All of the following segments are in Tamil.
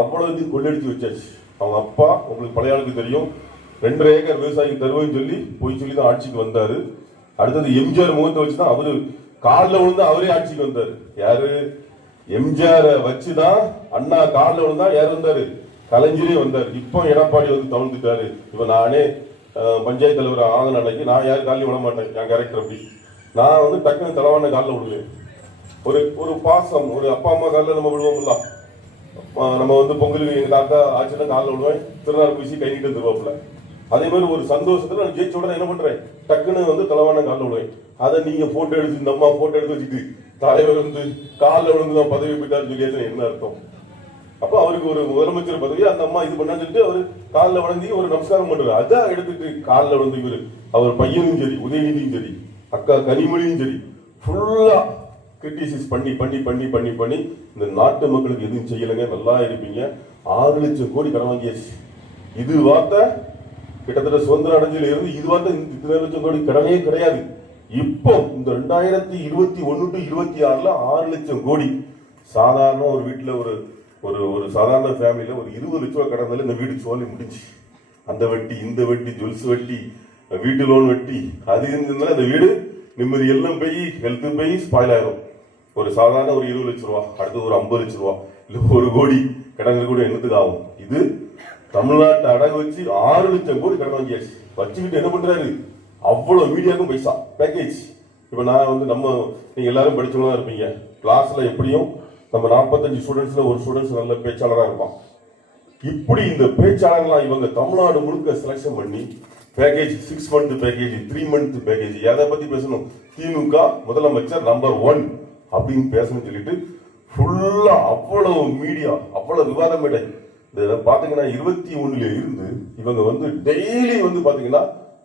அவ்வளவு இது கொள்ளடிச்சு வச்சாச்சு. அவங்க அப்பா உங்களுக்கு பழைய ஆளுக்கு தெரியும், 2.5 ஏக்கர் விவசாயிக்கு தருவேன்னு சொல்லி தான் ஆட்சிக்கு வந்தாரு. அடுத்தது எம்ஜிஆர் முகத்தை வச்சுதான் அவரு காலில் விழுந்து அவரே ஆட்சிக்கு வந்தாரு. யாரு? எம்ஜிஆர் வச்சுதான் அண்ணா காலில் விழுந்தா யார் வந்தாரு? கலைஞரே வந்தாரு. இப்போ எடப்பாடி வந்து தவிர்த்துட்டாரு. இப்ப நானே பஞ்சாயத்து தலைவர் ஆகின அன்னைக்கு நான் யாரும் காலையும் விட மாட்டேன். என் கேரக்டர் அப்படி. நான் வந்து டக்குன்னு தலைவான காலில் விடுவேன். ஒரு பாசம், ஒரு அப்பா அம்மா காலில் நம்ம விடுவோம்ல. நம்ம வந்து பொங்கலுக்கு எங்க தாத்தா ஆச்சுன்னா காலில் விடுவேன், திருநாள் பூசி கை நீட்டு திருவாப்புல. அதே மாதிரி ஒரு சந்தோஷத்துல நான் ஜெயிச்ச உடனே என்ன பண்றேன், டக்குன்னு வந்து தலைவான காலில் விடுவேன். அதை நீங்க போட்டோ எடுத்து இந்த அம்மா போட்டோ எடுத்து வச்சுட்டு தலைவர் வந்து காலில் விழுந்துதான் பதவி போயிட்டாருன்னு சொல்லி என்ன அர்த்தம்? அப்ப அவருக்கு ஒரு முதலமைச்சர் பதவி அந்த அம்மா இது பண்ணான்னு சொல்லிட்டு அவரு காலில் வளர்ந்து ஒரு நமஸ்காரம் பண்றாரு. அதான் எடுத்துட்டு காலில் விழுந்து இவரு அவர் பையனும் சரி, உதயநிதியும் சரி, அக்கா கனிமொழியும் சரி, ஃபுல்லா கிரிட்டிசைஸ் பண்ணி பண்ணி பண்ணி பண்ணி பண்ணி இந்த நாட்டு மக்களுக்கு எதுவும் செய்யலைங்க, நல்லா இருப்பீங்க, 6 லட்சம் கோடி கடன் வாங்கியாச்சு. இது வார்த்தை கிட்டத்தட்ட சுதந்திர அடைஞ்சல இருந்து இது வார்த்தை 2 லட்சம் கோடி கடனே கிடையாது. இப்போ இந்த 2021 to 26 6 லட்சம் கோடி. சாதாரண ஒரு வீட்டுல ஒரு ஒரு சாதாரண ஃபேமிலியில ஒரு 20 லட்சம் ரூபாய் கடந்தாலும் இந்த வீடு சோழி முடிஞ்சு. அந்த வட்டி, இந்த வட்டி, ஜுவல்ஸ் வட்டி, வீட்டு லோன் வட்டி, அது இருந்தாலும் அந்த வீடு நிம்மதி எல்லாம் போய் ஹெல்த் போய் ஸ்பாயில் ஆயிரும். ஒரு சாதாரண ஒரு 20 லட்சம் ரூபா, அடுத்து ஒரு 50 லட்சம் ரூபா, இல்ல 1 கோடி கடன்கள் கூட என்னத்துக்கு ஆகும்? இது தமிழ்நாட்டை அடகு வச்சு 6 லட்சம் கோடி கடன் வாங்கியாச்சு. வச்சுக்கிட்டு என்ன பண்றாரு? அவ்வளவு மீடியாவுக்கும் பைசா பேக்கேஜ். இப்ப நான் வந்து நீங்க எல்லாரும் படிச்சவங்களா இருப்பீங்க. கிளாஸ்ல எப்படியும் நம்ம 45 ஸ்டூடெண்ட்ஸ்ல ஒரு ஸ்டூடெண்ட்ஸ் நல்ல பேச்சாளராக இருப்பான். இப்படி இந்த பேச்சாளர்லாம் இவங்க தமிழ்நாடு முழுக்க செலக்ஷன் பண்ணி package 6 month package, 3 month package, எதை பத்தி பேசணும்? திமுக முதலமைச்சர் நம்பர் 1 அப்படின்னு பேசணும்னு சொல்லிட்டு ஃபுல்லா அவ்வளவு மீடியா, அவ்வளவு விவாதம் மேடை. இந்த பாத்தீங்கன்னா 21ல இருந்து இவங்க வந்து டெய்லி வந்து பாத்தீங்கன்னா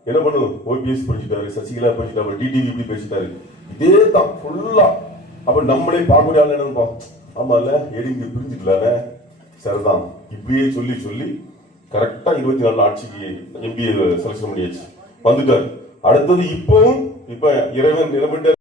என்ன பண்ணுவோம்? ஓபிஎஸ் பேசிட்டாரு, சசிகலா பேசிட்டாரு, டிடிவி இப்படி பேசிட்டாரு. இதே தான் ஃபுல்லா. அப்ப நம்மளே பார்க்கக்கூடிய ஆள் என்ன, ஆமால எடிங்க பிரிஞ்சுக்கலானே, சரிதான், இப்படியே சொல்லி சொல்லி கரெக்டா 24 ஆட்சிக்கு எம்பிஏ செலக்ஷன் பண்ணியாச்சு, வந்துட்டாரு. அடுத்தது இப்ப இறைவன் நிலமட்ட